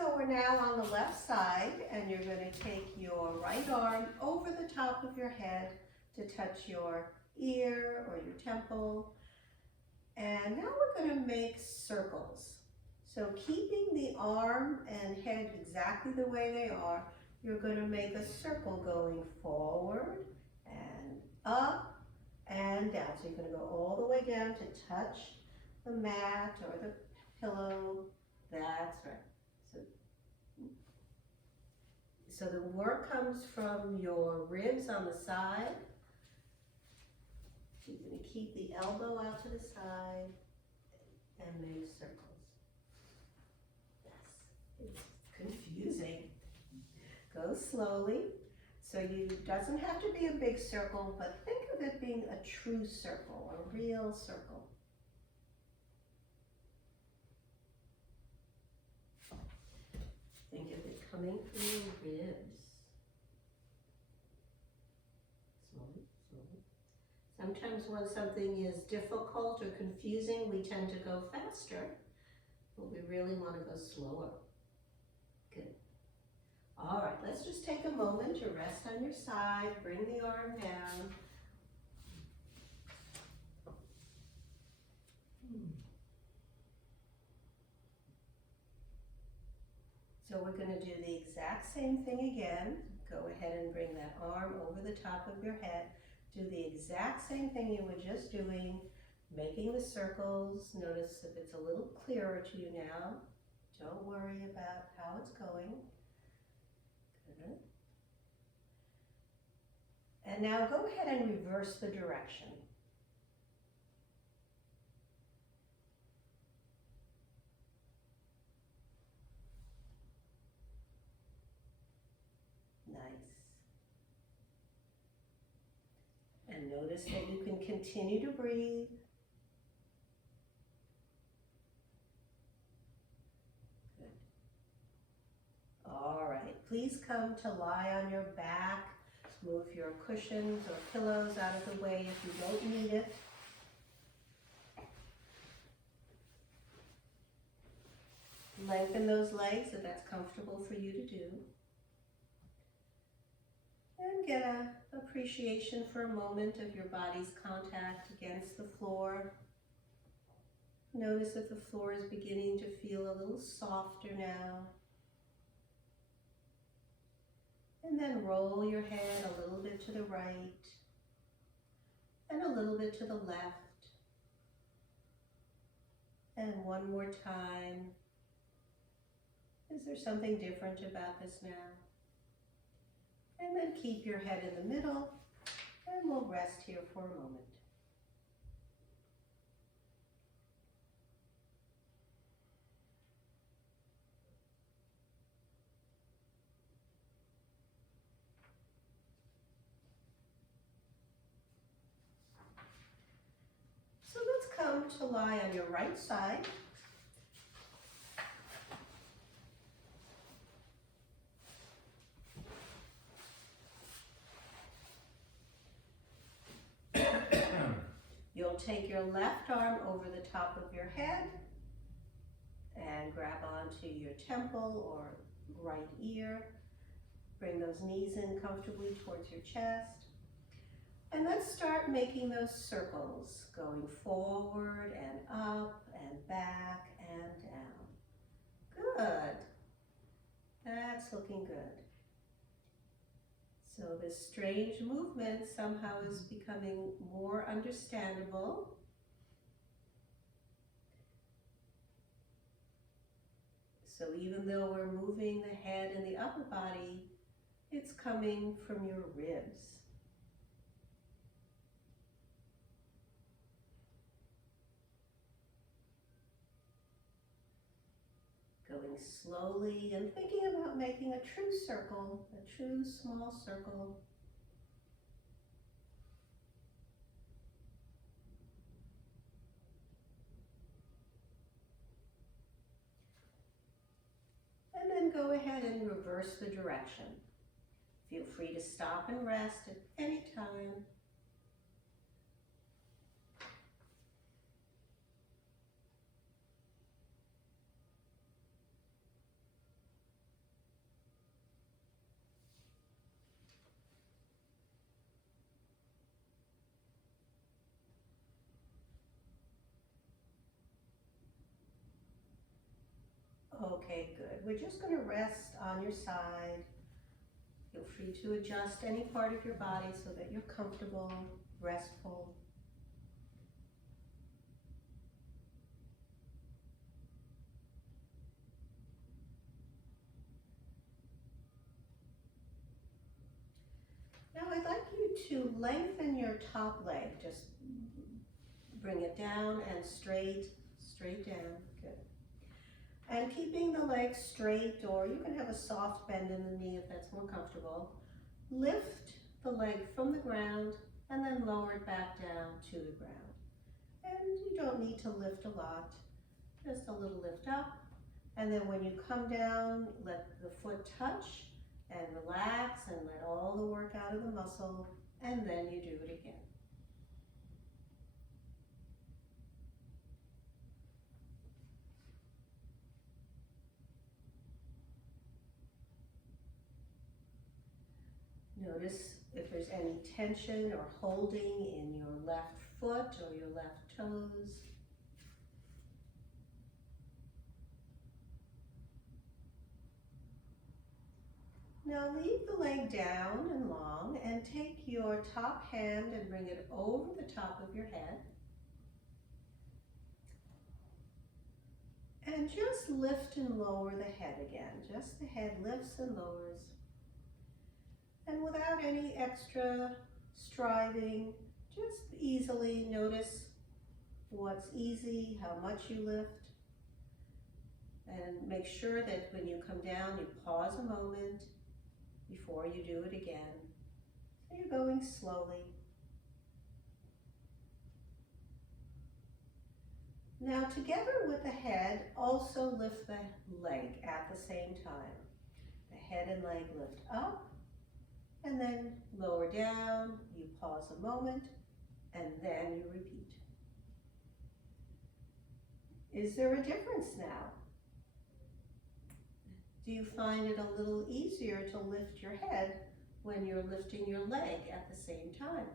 So we're now on the left side, and you're going to take your right arm over the top of your head to touch your ear or your temple. And now we're going to make circles. So keeping the arm and head exactly the way they are, you're going to make a circle going forward and up and down. So you're going to go all the way down to touch the mat or the pillow. That's right. So the work comes from your ribs on the side. You're going to keep the elbow out to the side and make circles. Yes, it's confusing. Go slowly. So it doesn't have to be a big circle, but think of it being a true circle, a real circle. Think of it coming through your ribs. Slowly, slowly. Sometimes when something is difficult or confusing, we tend to go faster, but we really want to go slower. Good. All right, let's just take a moment to rest on your side, bring the arm down. So we're going to do the exact same thing again. Go ahead and bring that arm over the top of your head. Do the exact same thing you were just doing, making the circles. Notice if it's a little clearer to you now. Don't worry about how it's going. Good. And now go ahead and reverse the direction. Nice. And notice that you can continue to breathe. Good. All right, please come to lie on your back. Move your cushions or pillows out of the way if you don't need it. Lengthen those legs if that's comfortable for you to do. And get an appreciation for a moment of your body's contact against the floor. Notice if the floor is beginning to feel a little softer now. And then roll your head a little bit to the right and a little bit to the left. And one more time. Is there something different about this now? And then keep your head in the middle, and we'll rest here for a moment. So let's come to lie on your right side. You'll take your left arm over the top of your head and grab onto your temple or right ear. Bring those knees in comfortably towards your chest. And let's start making those circles, going forward and up and back and down. Good. That's looking good. So this strange movement somehow is becoming more understandable. So even though we're moving the head and the upper body, it's coming from your ribs. Going slowly and thinking about making a true circle, a true small circle. And then go ahead and reverse the direction. Feel free to stop and rest at any time. Okay, good. We're just going to rest on your side. Feel free to adjust any part of your body so that you're comfortable, restful. Now I'd like you to lengthen your top leg. Just bring it down and straight down. Good. And keeping the leg straight, or you can have a soft bend in the knee if that's more comfortable. Lift the leg from the ground and then lower it back down to the ground. And you don't need to lift a lot, just a little lift up. And then when you come down, let the foot touch and relax and let all the work out of the muscle, and then you do it again. Notice if there's any tension or holding in your left foot or your left toes. Now leave the leg down and long and take your top hand and bring it over the top of your head. And just lift and lower the head again. Just the head lifts and lowers. And without any extra striving, just easily notice what's easy, how much you lift. And make sure that when you come down, you pause a moment before you do it again. So you're going slowly. Now together with the head, also lift the leg at the same time. The head and leg lift up and then lower down. You pause a moment and then you repeat. Is there a difference now? Do you find it a little easier to lift your head when you're lifting your leg at the same time?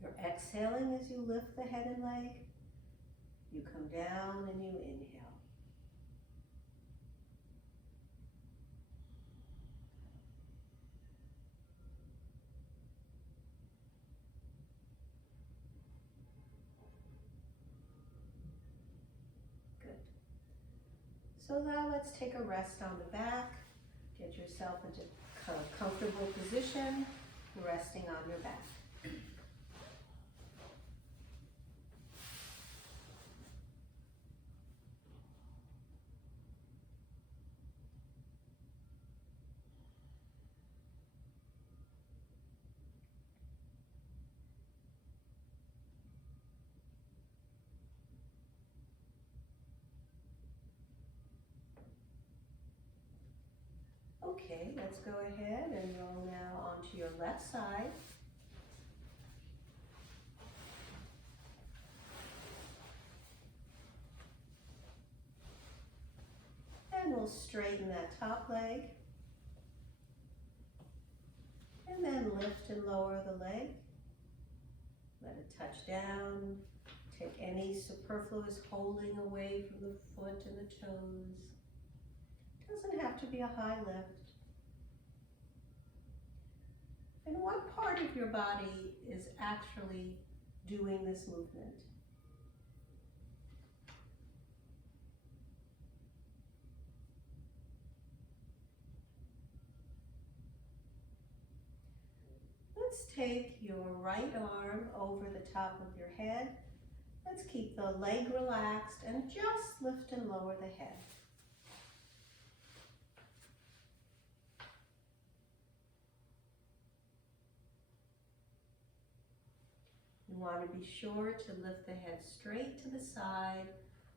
You're exhaling as you lift the head and leg. You come down and you inhale. So now let's take a rest on the back. Get yourself into a comfortable position, resting on your back. Okay, let's go ahead and roll now onto your left side. And we'll straighten that top leg. And then lift and lower the leg. Let it touch down. Take any superfluous holding away from the foot and the toes. Doesn't have to be a high lift. And what part of your body is actually doing this movement? Let's take your right arm over the top of your head. Let's keep the leg relaxed and just lift and lower the head. You want to be sure to lift the head straight to the side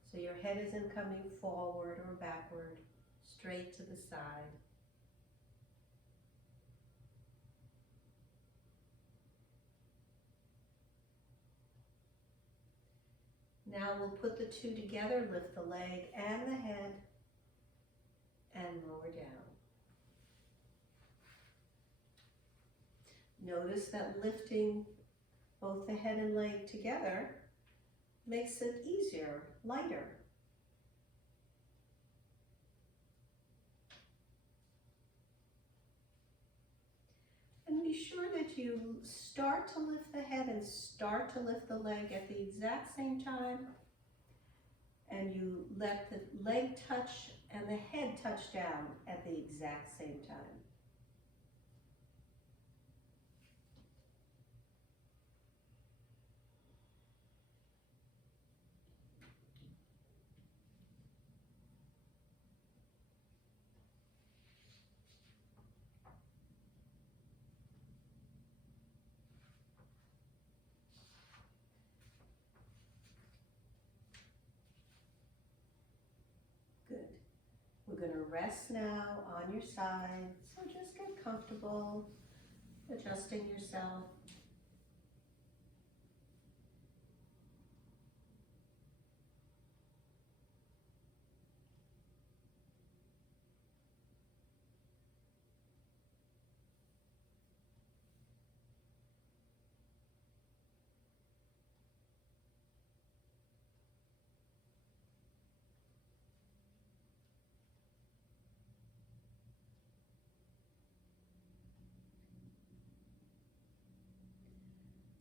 so your head isn't coming forward or backward, straight to the side. Now we'll put the two together, lift the leg and the head, and lower down. Notice that lifting both the head and leg together makes it easier, lighter. And be sure that you start to lift the head and start to lift the leg at the exact same time. And you let the leg touch and the head touch down at the exact same time. Good. We're going to rest now on your side, so just get comfortable, adjusting yourself.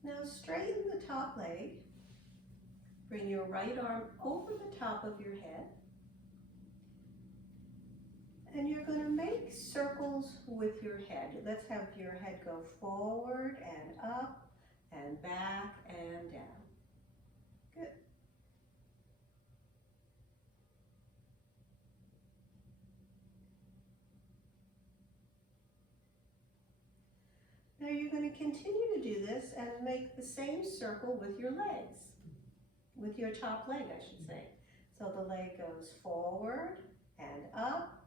Now straighten the top leg. Bring your right arm over the top of your head. And you're going to make circles with your head. Let's have your head go forward and up and back and down. Good. Now you're going to continue to do this and make the same circle with your legs, with your top leg, I should say. So the leg goes forward and up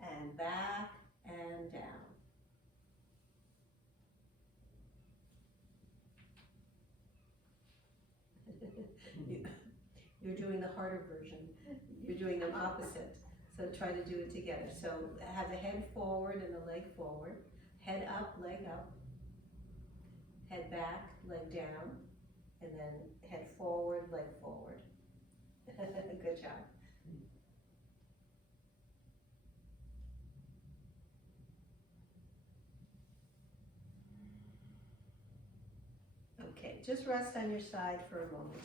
and back and down. You're doing the harder version. You're doing them opposite. So try to do it together. So have the head forward and the leg forward. Head up, leg up. Head back, leg down. And then head forward, leg forward. Good job. Okay, just rest on your side for a moment.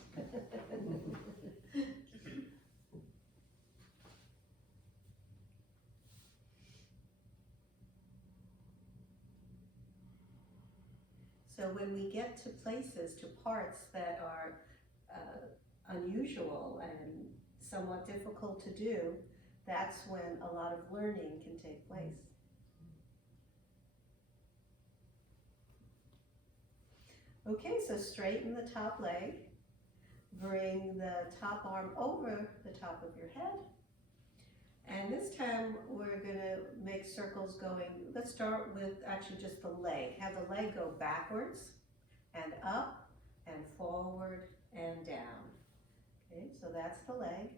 So when we get to places, to parts that are unusual and somewhat difficult to do, that's when a lot of learning can take place. Okay, so straighten the top leg. Bring the top arm over the top of your head. And this time we're going to make circles going, let's start with actually just the leg. Have the leg go backwards and up and forward and down. Okay, so that's the leg.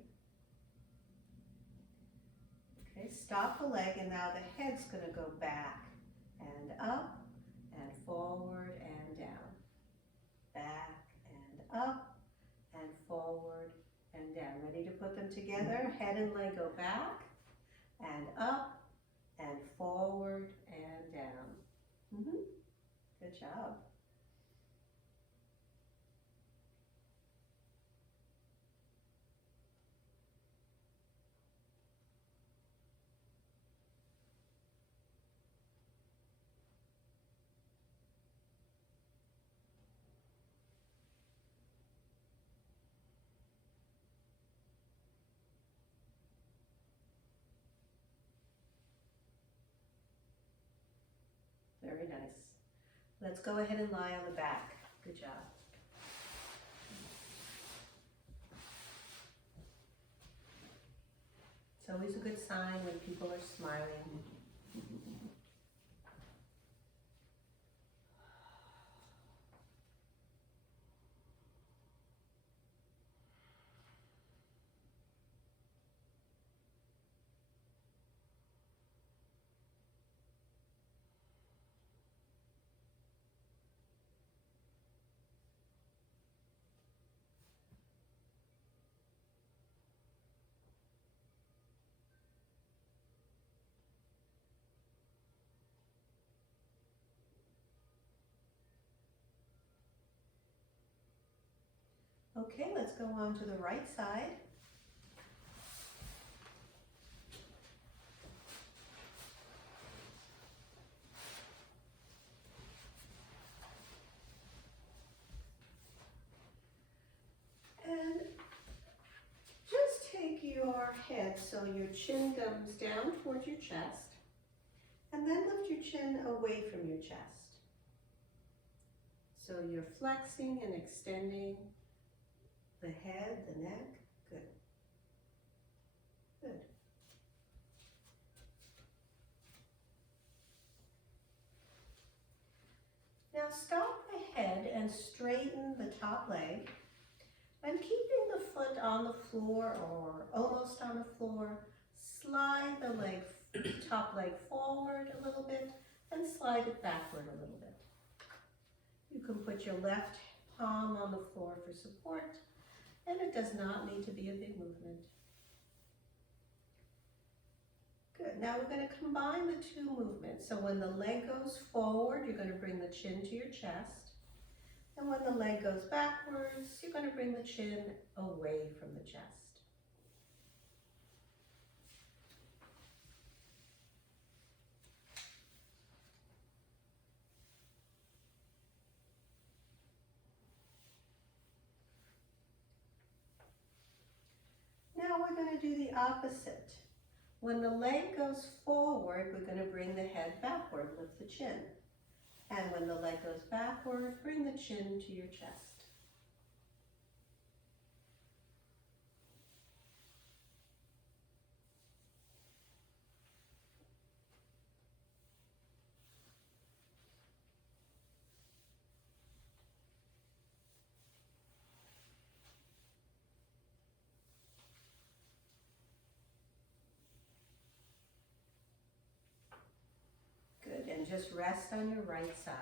Okay, stop the leg and now the head's going to go back and up and forward and down. Back and up and forward and down. Ready to put them together? Head and leg go back and up and forward and down. Good job. Very nice. Let's go ahead and lie on the back. Good job. It's always a good sign when people are smiling. Okay, let's go on to the right side. And just take your head so your chin comes down towards your chest, and then lift your chin away from your chest. So you're flexing and extending the head, the neck. Good. Good. Now stop the head and straighten the top leg. And keeping the foot on the floor or almost on the floor, slide the leg, top leg forward a little bit and slide it backward a little bit. You can put your left palm on the floor for support, and it does not need to be a big movement. Good. Now we're going to combine the two movements. So when the leg goes forward, you're going to bring the chin to your chest. And when the leg goes backwards, you're going to bring the chin away from the chest. Now we're going to do the opposite. When the leg goes forward, we're going to bring the head backward, lift the chin. And when the leg goes backward, bring the chin to your chest. Good, and just rest on your right side.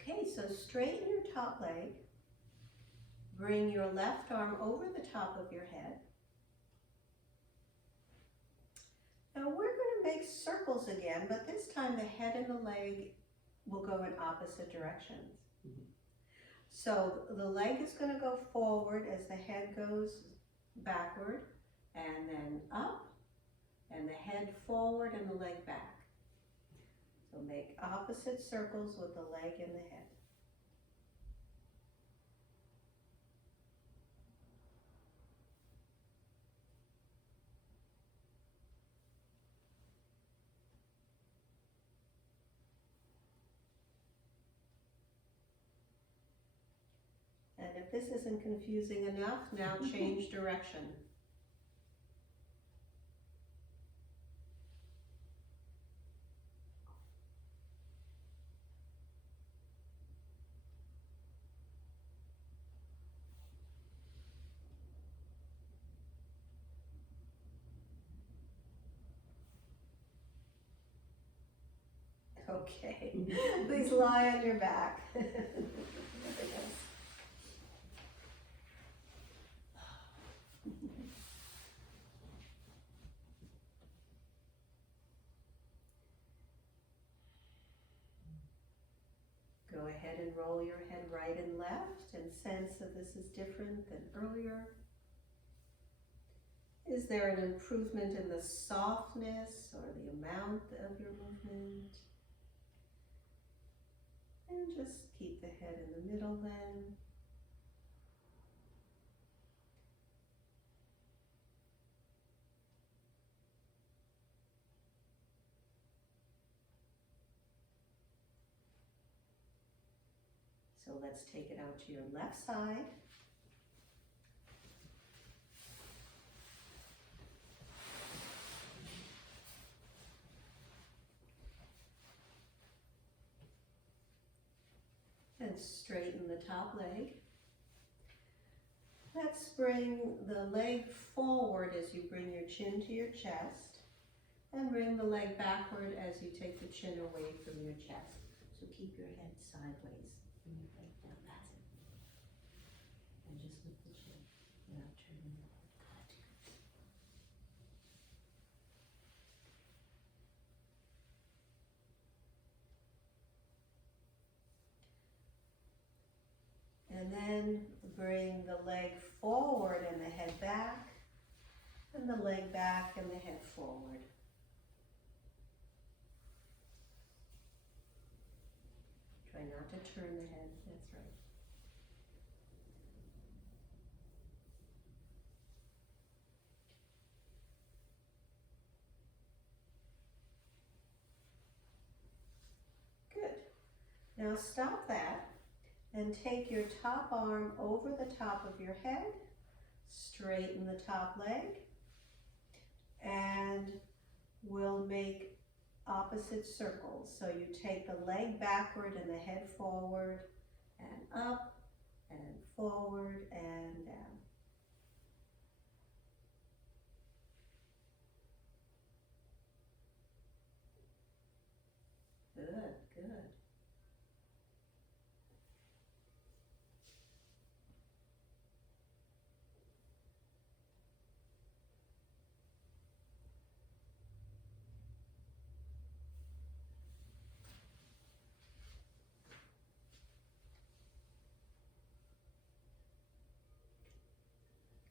Okay, so straighten your top leg. Bring your left arm over the top of your head. Now we're going to make circles again, but this time the head and the leg will go in opposite directions. So the leg is going to go forward as the head goes backward, and then up, and the head forward and the leg back. So make opposite circles with the leg and the head. And if this isn't confusing enough, now change direction. Okay, please lie on your back. Go ahead and roll your head right and left and sense that this is different than earlier. Is there an improvement in the softness or the amount of your movement? And just keep the head in the middle then. So let's take it out to your left side. And straighten the top leg. Let's bring the leg forward as you bring your chin to your chest, and bring the leg backward as you take the chin away from your chest. So keep your head sideways. Bring your head down, that's it. And just lift the chin without turning And then bring the leg forward and the head back, and the leg back and the head forward. Try not to turn the head, that's right. Good. Now stop that and take your top arm over the top of your head, straighten the top leg, and we'll make opposite circles. So you take the leg backward and the head forward and up and forward and down. Good, good.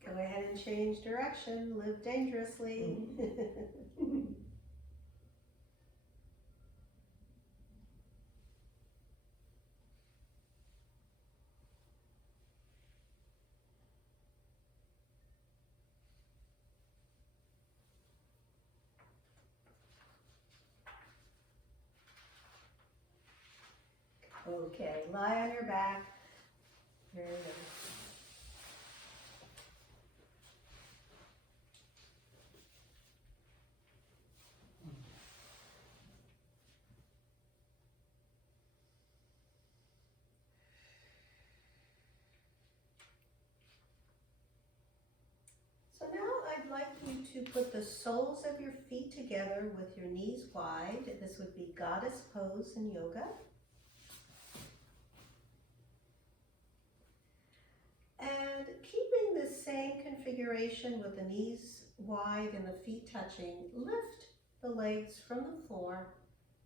Go ahead and change direction, live dangerously. Okay, lie on your back. Very good. So now I'd like you to put the soles of your feet together with your knees wide. This would be goddess pose in yoga. And keeping the same configuration with the knees wide and the feet touching, lift the legs from the floor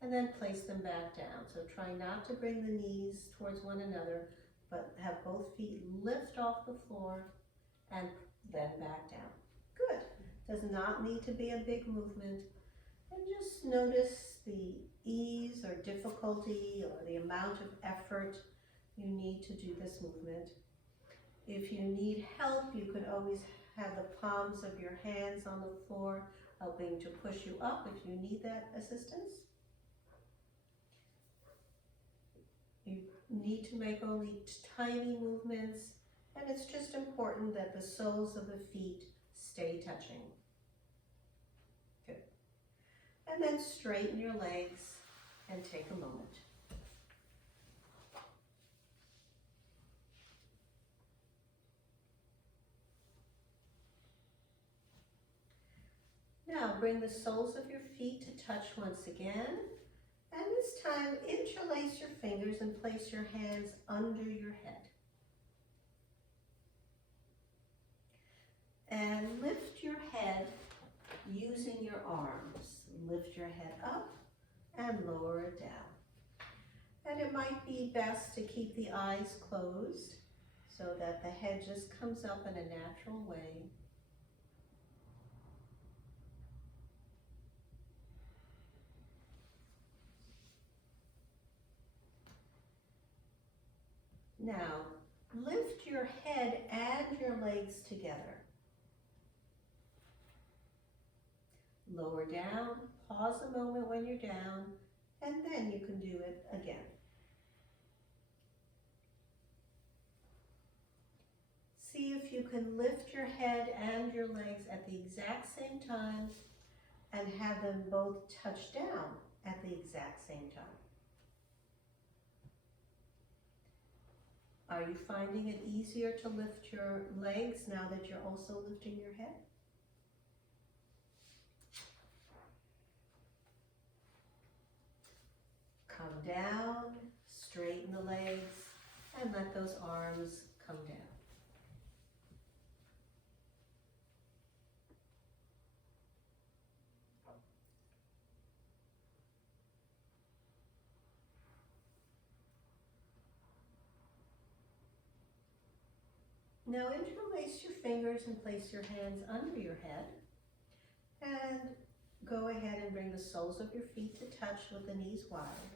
and then place them back down. So try not to bring the knees towards one another, but have both feet lift off the floor and then back down. Good. Does not need to be a big movement. And just notice the ease or difficulty or the amount of effort you need to do this movement. If you need help, you could always have the palms of your hands on the floor, helping to push you up if you need that assistance. You need to make only tiny movements, and it's just important that the soles of the feet stay touching. Good. And then straighten your legs and take a moment. Now bring the soles of your feet to touch once again, and this time interlace your fingers and place your hands under your head. And lift your head using your arms. Lift your head up and lower it down. And it might be best to keep the eyes closed so that the head just comes up in a natural way. Now, lift your head and your legs together. Lower down, pause a moment when you're down, and then you can do it again. See if you can lift your head and your legs at the exact same time and have them both touch down at the exact same time. Are you finding it easier to lift your legs now that you're also lifting your head? Come down, straighten the legs, and let those arms come down. Now interlace your fingers and place your hands under your head. And go ahead and bring the soles of your feet to touch with the knees wide.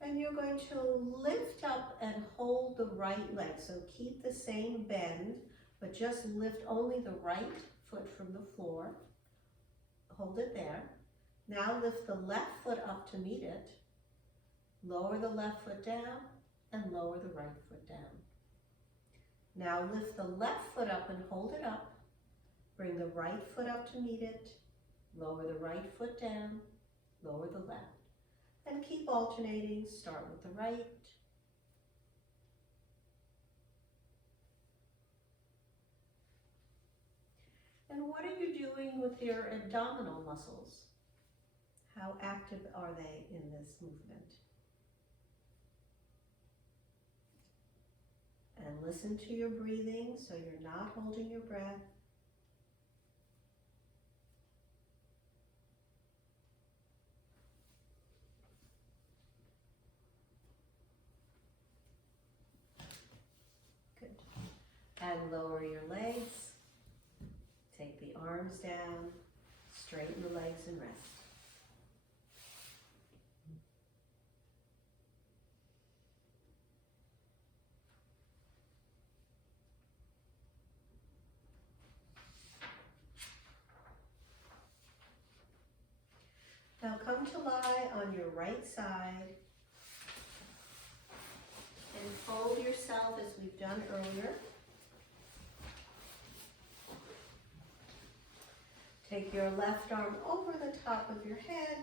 And you're going to lift up and hold the right leg. So keep the same bend, but just lift only the right foot from the floor. Hold it there. Now lift the left foot up to meet it. Lower the left foot down and lower the right foot down. Now lift the left foot up and hold it up. Bring the right foot up to meet it. Lower the right foot down, lower the left. And keep alternating. Start with the right. And what are you doing with your abdominal muscles? How active are they in this movement? And listen to your breathing so you're not holding your breath. Good. And lower your legs. Take the arms down. Straighten the legs and rest. Now come to lie on your right side and fold yourself as we've done earlier. Take your left arm over the top of your head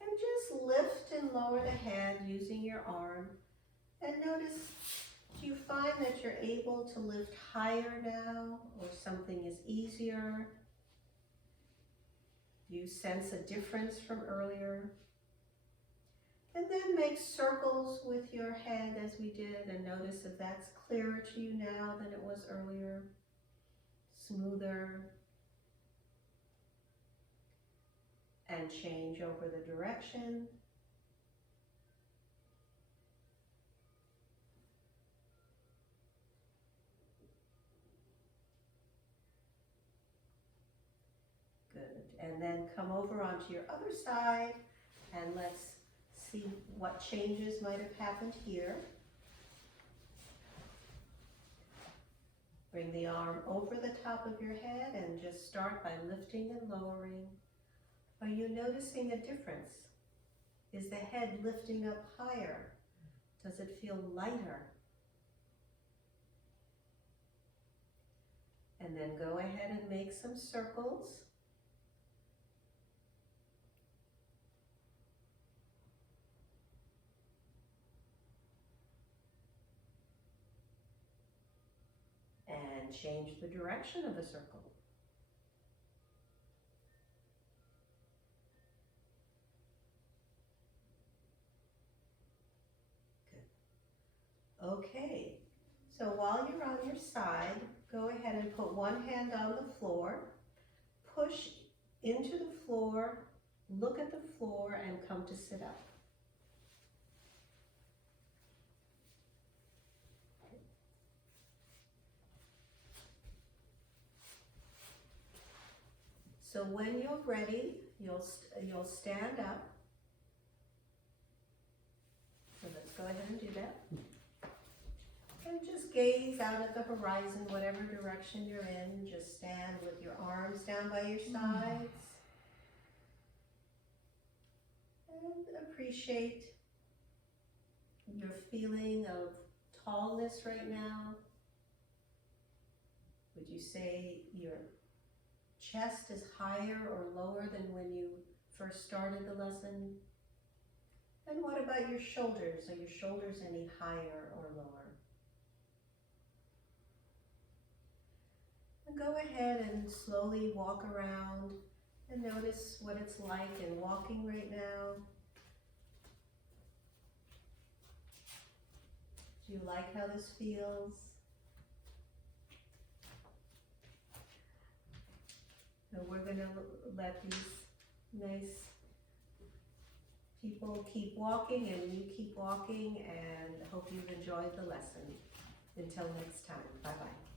and just lift and lower the head using your arm. And notice, do you find that you're able to lift higher now, or something is easier? Do you sense a difference from earlier? And then make circles with your head as we did, and notice if that's clearer to you now than it was earlier. Smoother. And change over the direction. Good. And then come over onto your other side and let's see what changes might have happened here. Bring the arm over the top of your head and just start by lifting and lowering. Are you noticing a difference? Is the head lifting up higher? Does it feel lighter? And then go ahead and make some circles. And change the direction of the circle. Good. Okay, so while you're on your side, go ahead and put one hand on the floor, push into the floor, look at the floor, and come to sit up. So when you're ready, you'll stand up. So let's go ahead and do that. And just gaze out at the horizon, whatever direction you're in. Just stand with your arms down by your sides. And appreciate your feeling of tallness right now. Would you say your chest is higher or lower than when you first started the lesson? And what about your shoulders? Are your shoulders any higher or lower? And go ahead and slowly walk around and notice what it's like in walking right now. Do you like how this feels? And we're going to let these nice People keep walking and you keep walking, and hope you've enjoyed the lesson. Until next time, bye-bye.